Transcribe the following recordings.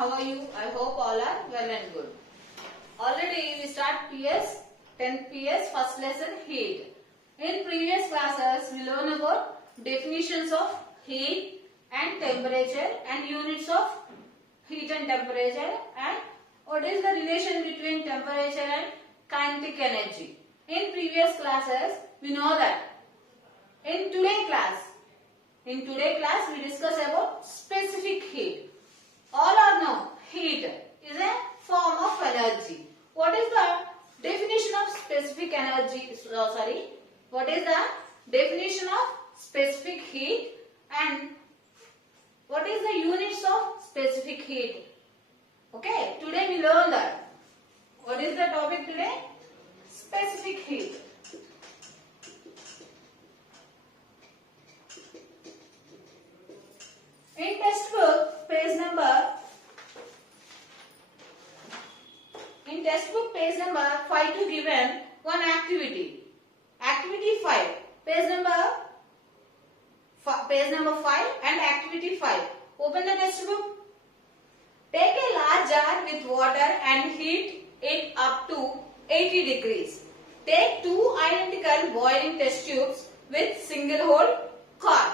how are you? I hope all are well and good. Already we start PS, 10th PS, first lesson heat. In previous classes we learn about definitions of heat and temperature and units of heat and temperature and what is the relation between temperature and kinetic energy. In previous classes we know that. In today's class we discuss about specific heat. All are know heat is a form of energy. What is the definition of specific energy? What is the definition of specific heat and what is the units of specific heat? Okay, today we learn that. What is the topic today? Specific heat. In textbook page number 5 to given one activity. Activity 5. Page number 5 and activity 5. Open the textbook. Take a large jar with water and heat it up to 80 degrees. Take two identical boiling test tubes with single hole cork.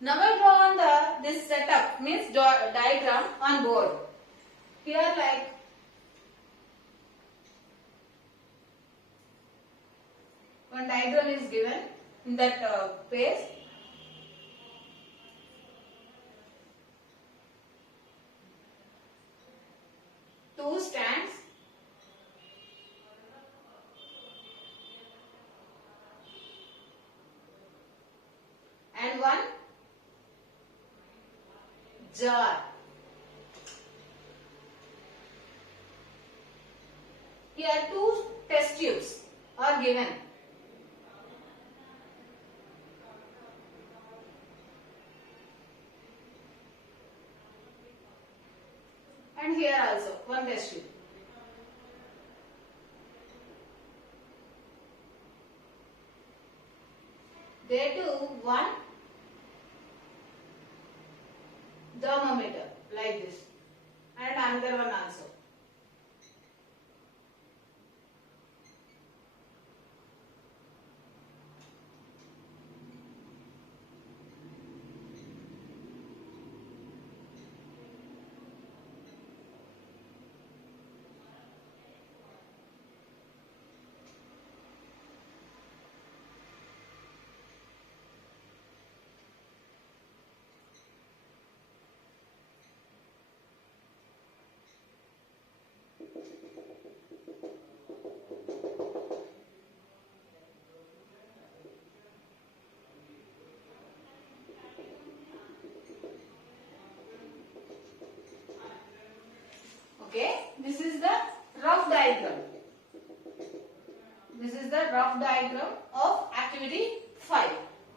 Now I draw on this setup means diagram on board. Here like one diagram is given in that page. Two stands and one jar. Here two test tubes are given. And here also one test tube. There too one thermometer like this and another one also. Okay, this is the rough diagram. This is the rough diagram of activity 5.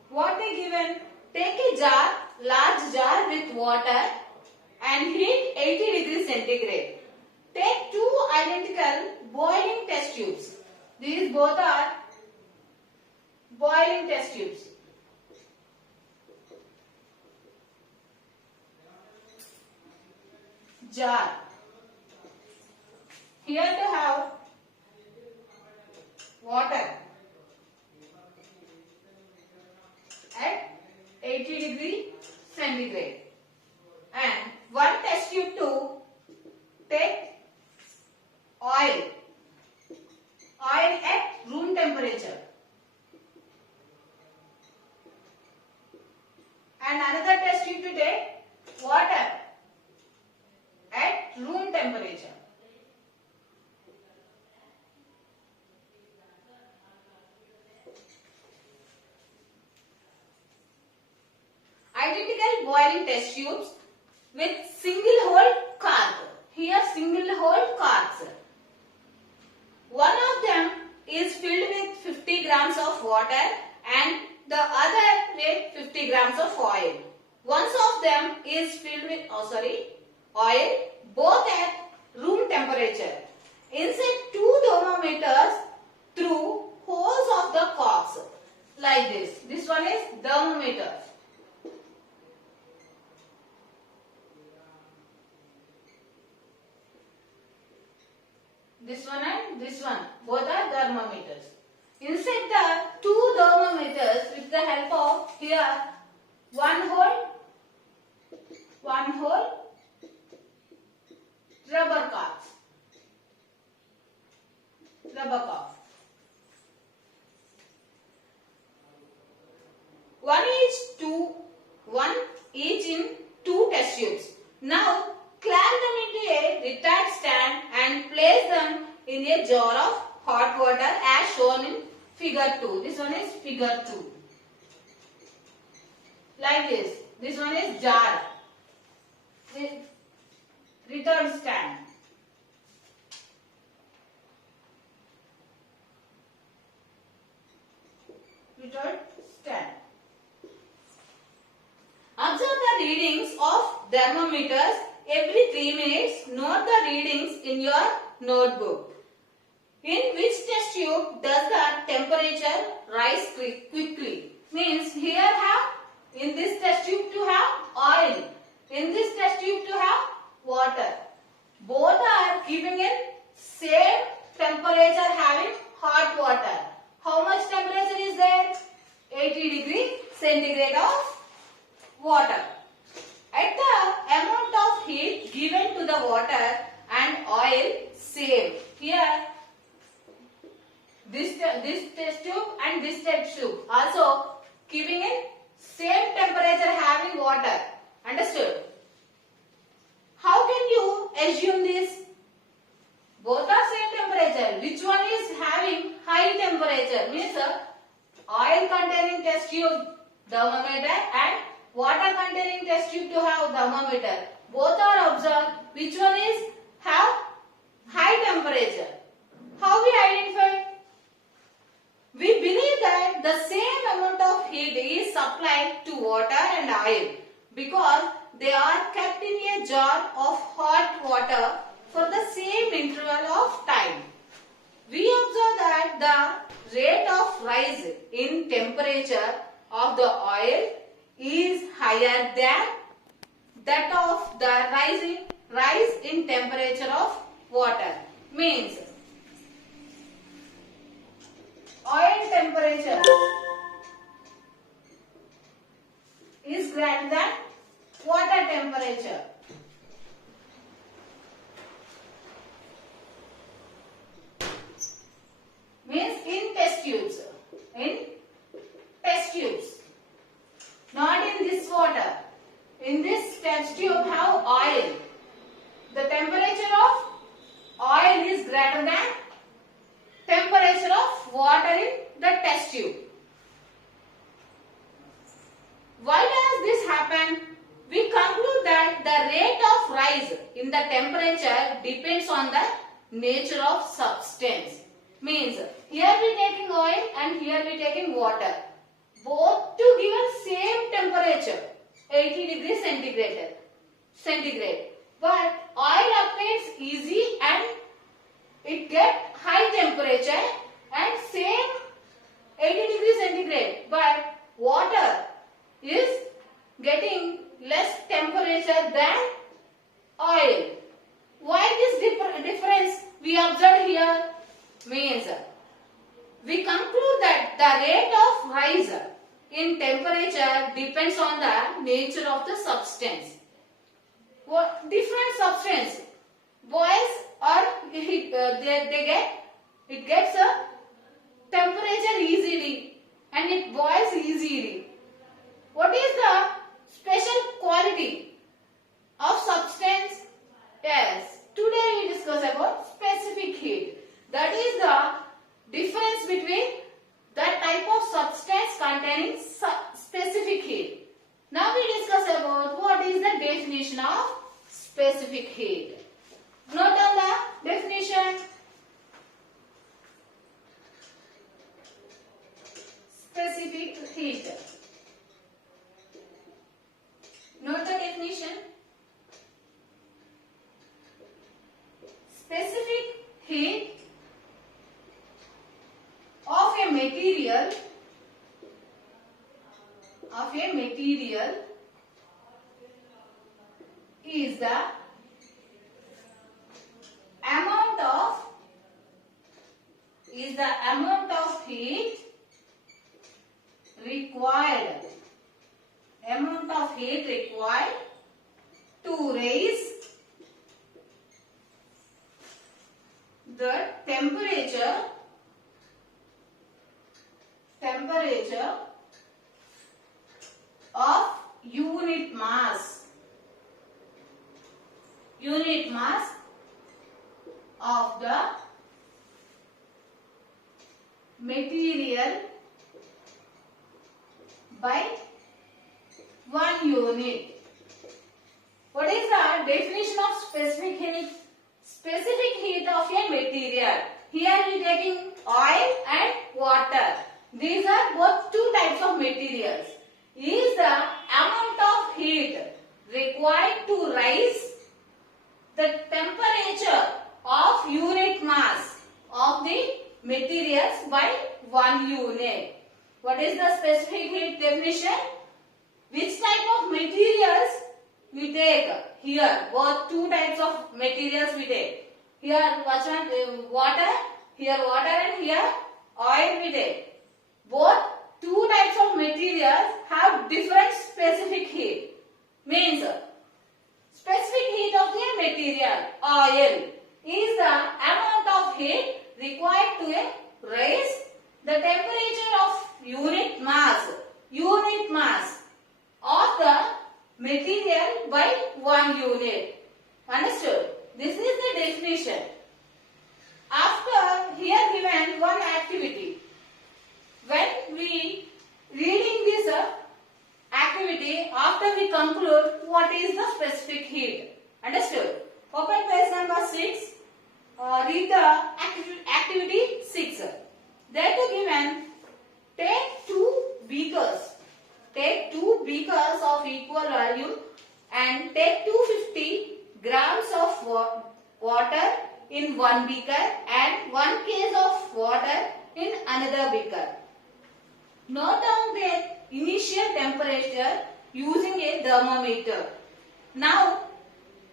What they given? Take a jar, large jar with water and heat 80 degrees centigrade. Take two identical boiling test tubes. These both are boiling test tubes. Jar. Here to have water at 80 degree centigrade and one test tube to take oil at room temperature and another test tube to take water at room temperature. Identical boiling test tubes with single hole cork. Here single hole corks. One of them is filled with 50 grams of water and the other with 50 grams of oil. One of them is filled with oil, both at room temperature. Insert two thermometers through holes of the corks like this. This one is thermometer. this one and this one. Both are thermometers. Insert the two thermometers with the help of here one hole, rubber cups. Rubber cup. One each in two test tubes. Now clamp them into a retired stand and place them in a jar of hot water as shown in figure 2. This one is figure 2. Like this. This one is jar. Retired stand. Retired stand. Observe the readings of thermometers every 3 minutes. Note the readings in your notebook. In which test tube does the temperature rise quickly? Means here have, in this test tube to have oil. In this test tube to have water. Both are giving in same temperature having hot water. How much temperature is there? 80 degree centigrade of water. At the amount of heat given to the water and oil same. Here this test tube and this test tube also giving in same temperature having water. Understood? How can you assume this? Both are same temperature. Which one is having high temperature? Means oil containing test tube thermometer and water containing test tube to have thermometer. Both are observed. Which one is have high temperature? How we identify? We believe that the same amount of heat is supplied to water and oil because they are kept in a jar of hot water for the same interval of time. We observe that the rate of rise in temperature of the oil is higher than that of the rise in temperature of water. Means oil temperature is greater than water temperature. Means in test tubes. In test tubes. Not in this water. In this test tube have oil. The temperature of oil is greater than temperature of water in the test tube. Why does this happen? We conclude that the rate of rise in the temperature depends on the nature of substance. Means here we taking oil and here we taking water. Both to given same temperature 80 degrees centigrade. But oil appears easy and it get high temperature and same 80 degrees centigrade. But water is getting less temperature than oil. Why this difference we observed here? Means we conclude that the rate of rise in temperature depends on the nature of the substance. What different substance boils or it gets a temperature easily and it boils easily. What is the special quality of substance? Yes, today we discuss about specific heat. That is the difference between that type of substance containing specific heat. Now we discuss about what is the definition of specific heat. Note on the definition. Specific heat. Note the definition. Specific heat of a material is the amount of unit mass of the material by 1 unit. What is the definition of specific heat? Specific heat of a material. Here we are taking oil and water. These are both two types of materials. Is the amount of heat required to raise the temperature of unit mass of the materials by 1 unit. What is the specific heat definition? Which type of materials we take? Here both two types of materials we take. Here which one? Water. Here water and here oil we take. Both two types of materials have different specific heat. Means specific heat of the material oil is the amount of heat required to raise the temperature of unit mass of the material by 1 unit. Understood? This is the definition. After here given one activity. When we reading this activity, after we conclude what is the specific heat. Understood? Open page number 6. Read the activity 6. There to given, take 2 beakers. Take 2 beakers of equal volume and take 250 grams of water in one beaker and 1 case of water in another beaker. Note down the initial temperature using a thermometer. Now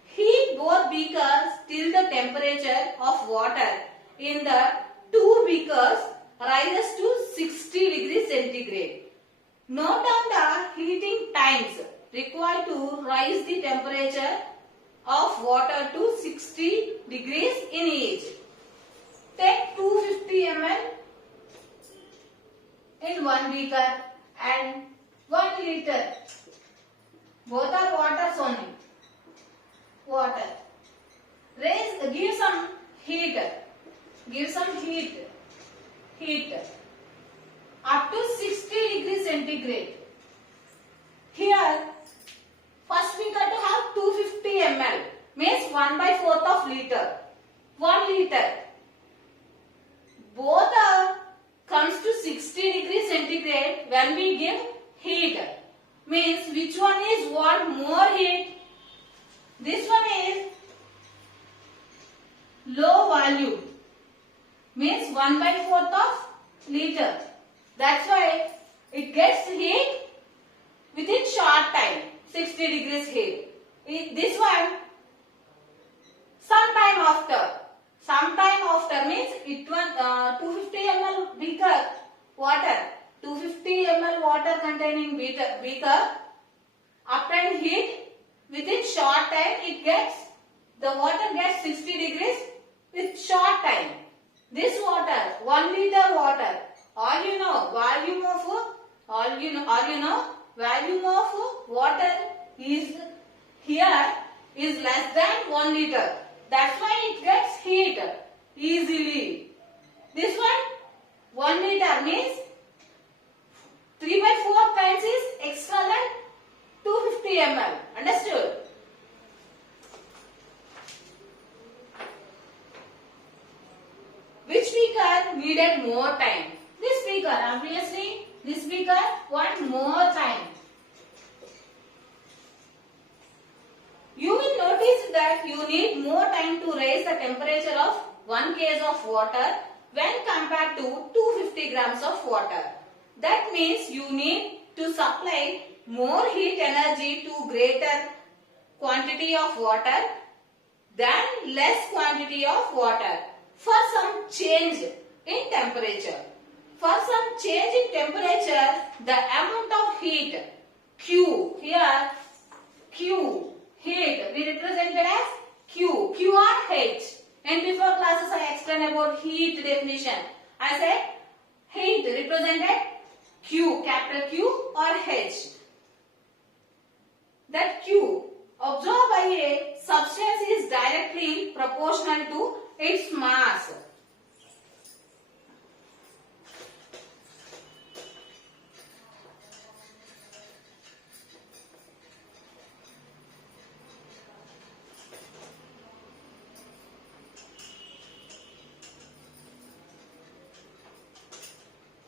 heat both beakers till the temperature of water in the 2 beakers rises to 60 degrees centigrade. Note down the heating times required to rise the temperature of water to 60 degrees in each. Take 250 ml in one beaker and 1 liter. Both are waters only. Water. Give some heat. Give some heat. Up to 60 degrees centigrade. Here, first we got to have 250 ml. Means 1/4 of liter. 1 liter. Both comes to 60 degrees centigrade when we give heat. Means which one is want more heat? This one is low volume. Means 1/4 of liter. That's why it gets heat within short time. 60 degrees heat. This one sometime after means it one 250 ml beaker water. 250 ml water containing beaker obtained heat within short time the water gets 60 degrees with short time. This water 1 liter water, all you know volume of water is here is less than 1 liter. That's why it gets heat easily. This one 1 liter means 3/4 times is extra than 250 ml. Understood? Which beaker needed more time? This beaker, obviously, this beaker want more time. You will notice that you need more time to raise the temperature of 1 kg of water when compared to 250 grams of water. That means you need to supply more heat energy to greater quantity of water than less quantity of water for some change in temperature. For some change in temperature, the amount of heat Q, here Q, heat we represented as Q, Q or H. And before classes I explained about heat definition. I said heat represented Q, capital Q or H. That Q absorbed by a substance is directly proportional to its mass.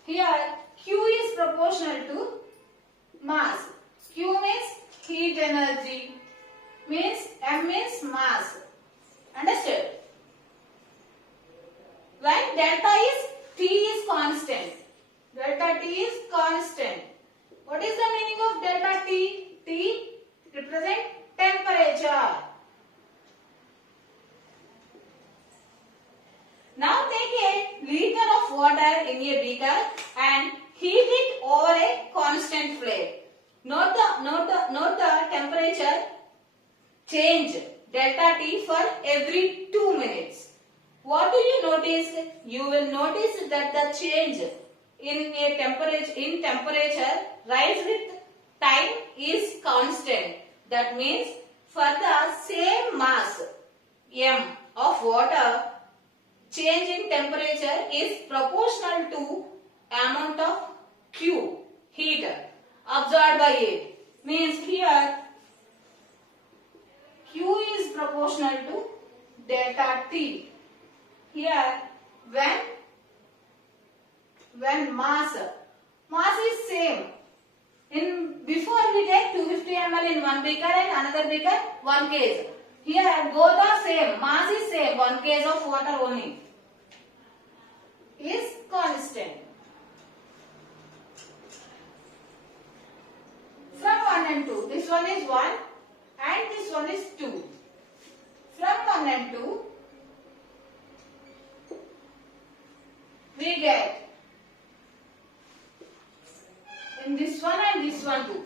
Here Q is proportional to mass. Q means heat energy, means M means mass. Understood? When delta is T is constant. Delta T is constant. What is the meaning of delta T? T represent temperature. Now take a liter of water in a beaker and heat it over a constant flame. Note the temperature change delta T for every 2 minutes. What do you notice? You will notice that the change in temperature rise with time is constant. That means for the same mass M of water, change in temperature is proportional to amount of Q, heat absorbed by it. Means here Q is proportional to delta T. Here when mass is same. Before we take 250 ml in one beaker and another beaker 1 kg. Here both are same, mass is same, 1 kg of water only is constant. From 1 and 2, this one is 1 and this one is 2. From 1 and 2, we get in this one and this one too.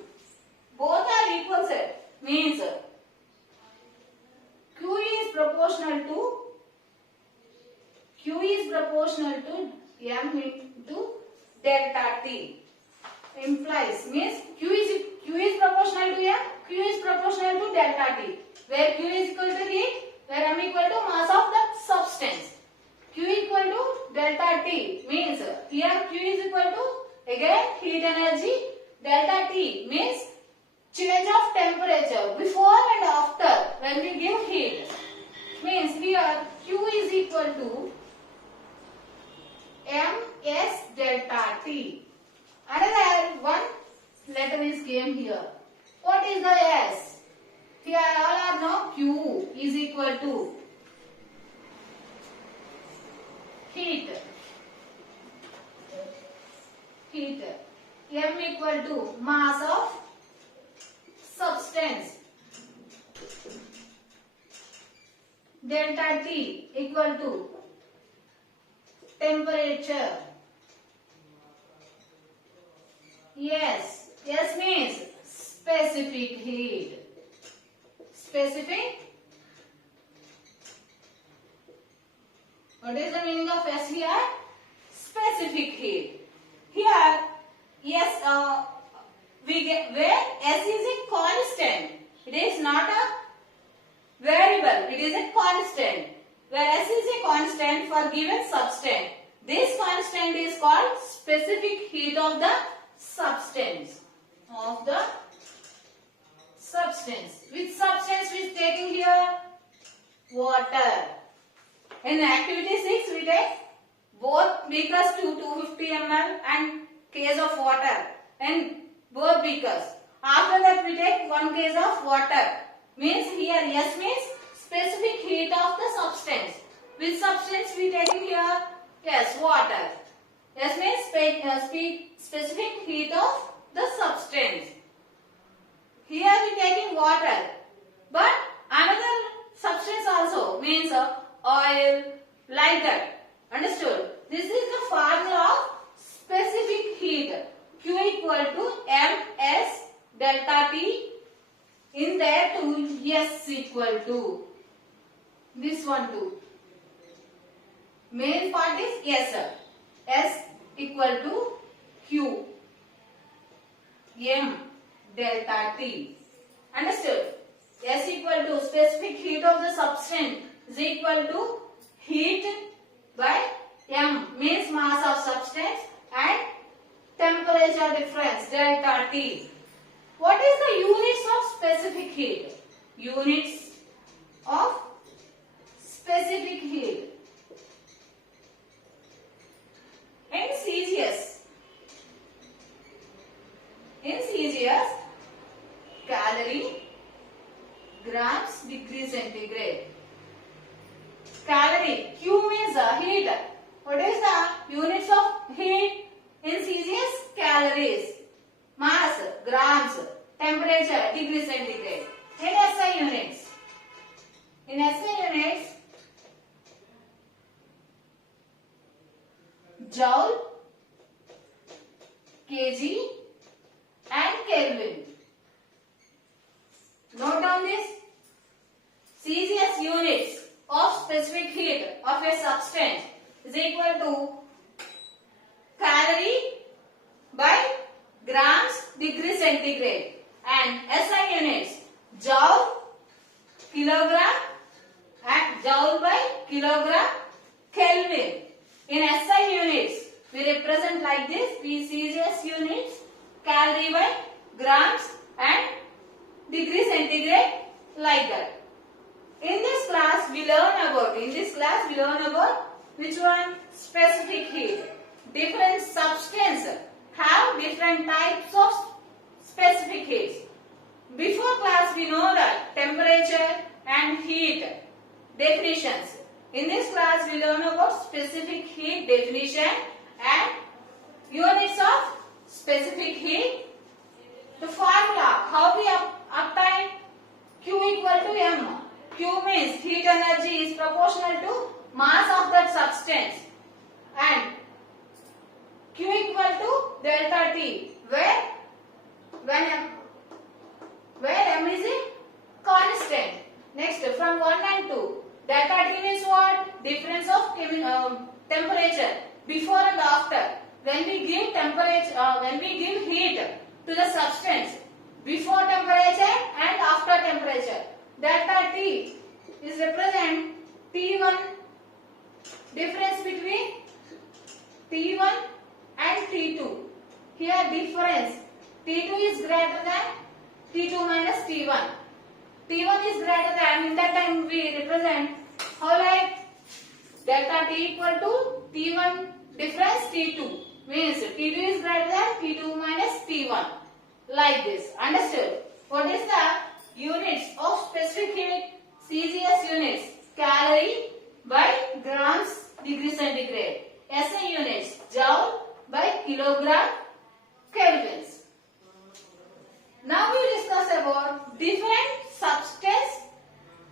Both are equal set. Means Q is proportional to M into delta T. Implies means Q is proportional to M, Q is proportional to delta T. Where Q is equal to heat, where M equal to mass of the substance. Q equal to delta T means here Q is equal to again heat energy. Delta T means change of temperature before and after when we give heat. Means here Q is equal to MS delta T. Another one letter is given here. What is the S? Here all are now Q is equal to heat. M equal to mass of substance. Delta T equal to temperature. Yes means specific heat. What is the meaning of S here? Specific heat. Here, yes, we get where S is a constant. It is not a variable. It is a constant. Where S is a constant for given substance. This constant is called specific heat of the substance. Which substance we is taking here? Water. In activity 6, we take both beakers to 250 ml and case of water in both beakers. After that, we take 1 case of water. Means here S means specific heat of the substance. Which substance we taking here? Yes, water. S means specific heat of the substance. Here we taking water, but another substance also means oil, like that. Understood? This is the formula of specific heat. Q equal to MS delta T. In there too, S equal to this one too. Main part is S. S equal to Q. M delta T. Understood? S equal to specific heat of the substance is equal to heat by M, means mass of substance, and temperature difference delta T. What is the units of specific heat? Units of specific heat. In Celsius, calorie, grams, degree centigrade. Calorie, Q means heat. What is the units of heat in Celsius? Calories. Mass, grams. Temperature, degree centigrade. In SI units. In SI units, joule, kg and Kelvin. Note down this. Celsius units of specific heat of a substance is equal to calorie by grams degree centigrade, and SI units joule, kilogram and joule by kilogram Kelvin. In SI units we represent like this. We Celsius units calorie by grams and degree centigrade like that. In this class we learn about which one? Specific heat. Different substances have different types of specific heats. Before class we know that temperature and heat definitions. In this class we learn about specific heat definition and units of specific heat. The formula, how we obtain Q equal to M. Q means heat energy is proportional to mass of that substance, and Q equal to delta T, where M is a constant. Next, from 1 and 2, delta T means what? Difference of temperature before and after. When we give heat to the substance before temperature and after temperature, delta T is represent T1, difference between T1 and T2. Here difference, T2 is greater than T2 minus T1. T1 is greater than, in that time we represent how, like delta T equal to T1 difference T2, means T2 is greater than T2 minus T1, like this. Understood? What is the units of specific heat? Celsius units calorie by grams degree centigrade. SI units joule by kilogram kelvins. Now we discuss about different substances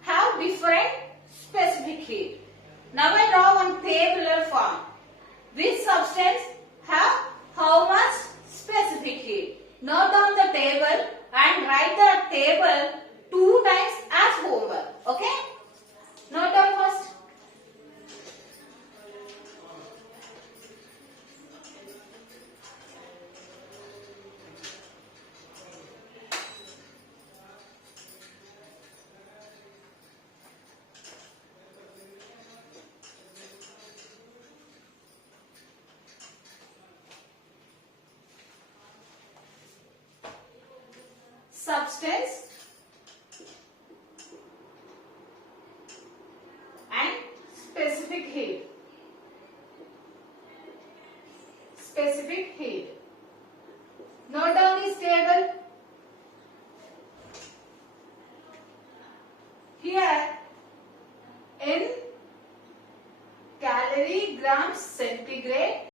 have different specific heat. Now I draw one tabular form. Which substance have how much specific heat? Note down the table and write the table 2 times as homework. Okay? Note down first. Substance and specific heat. Specific heat. Note down this table. Here in calorie grams centigrade.